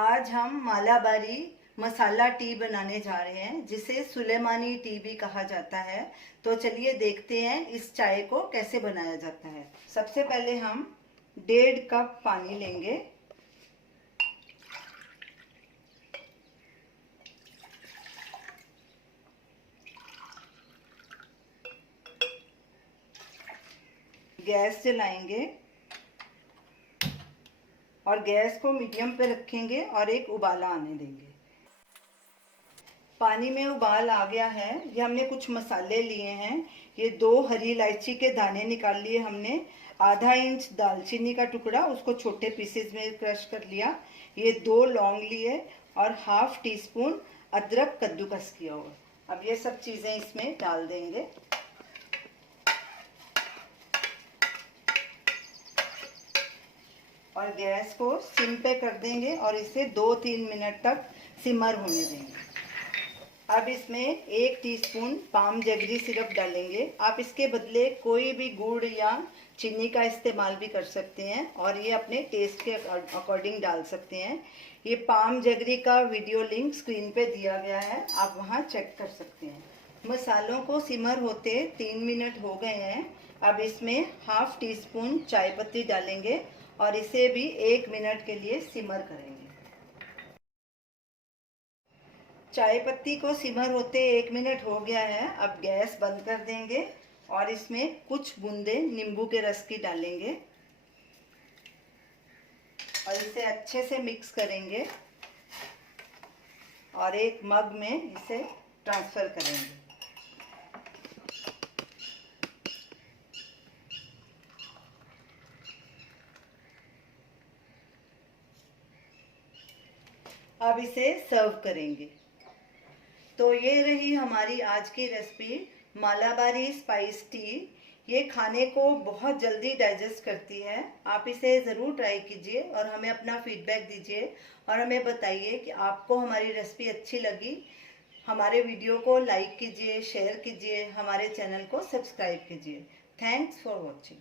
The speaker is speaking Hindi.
आज हम मालाबारी मसाला टी बनाने जा रहे हैं, जिसे सुलेमानी टी भी कहा जाता है। तो चलिए देखते हैं इस चाय को कैसे बनाया जाता है। सबसे पहले हम 1.5 कप पानी लेंगे। गैस जलाएंगे और गैस को मीडियम पे रखेंगे और एक उबाला आने देंगे। पानी में उबाल आ गया है। ये हमने कुछ मसाले लिए हैं। ये 2 हरी इलायची के दाने निकाल लिए हमने। आधा इंच दालचीनी का टुकड़ा, उसको छोटे पीसेस में क्रश कर लिया। ये 2 लौंग लिए और हाफ टी स्पून अदरक कद्दूकस किया हुआ। अब ये सब चीज़ें इसमें डाल देंगे। और गैस को सिम पे कर देंगे और इसे 2-3 मिनट तक सिमर होने देंगे। अब इसमें 1 टीस्पून पाम जगरी सिरप डालेंगे। आप इसके बदले कोई भी गुड़ या चीनी का इस्तेमाल भी कर सकते हैं और ये अपने टेस्ट के अकॉर्डिंग डाल सकते हैं। ये पाम जगरी का वीडियो लिंक स्क्रीन पे दिया गया है, आप वहाँ चेक कर सकते हैं। मसालों को सिमर होते 3 मिनट हो गए हैं। अब इसमें हाफ टी स्पून चाय पत्ती डालेंगे और इसे भी 1 मिनट के लिए सिमर करेंगे। चाय पत्ती को सिमर होते 1 मिनट हो गया है। अब गैस बंद कर देंगे और इसमें कुछ बूंदे नींबू के रस की डालेंगे और इसे अच्छे से मिक्स करेंगे और एक मग में इसे ट्रांसफ़र करेंगे। अब इसे सर्व करेंगे। तो ये रही हमारी आज की रेसिपी, मालाबारी स्पाइस टी। ये खाने को बहुत जल्दी डाइजेस्ट करती है। आप इसे ज़रूर ट्राई कीजिए और हमें अपना फीडबैक दीजिए और हमें बताइए कि आपको हमारी रेसिपी अच्छी लगी। हमारे वीडियो को लाइक कीजिए, शेयर कीजिए, हमारे चैनल को सब्सक्राइब कीजिए। Thanks for watching.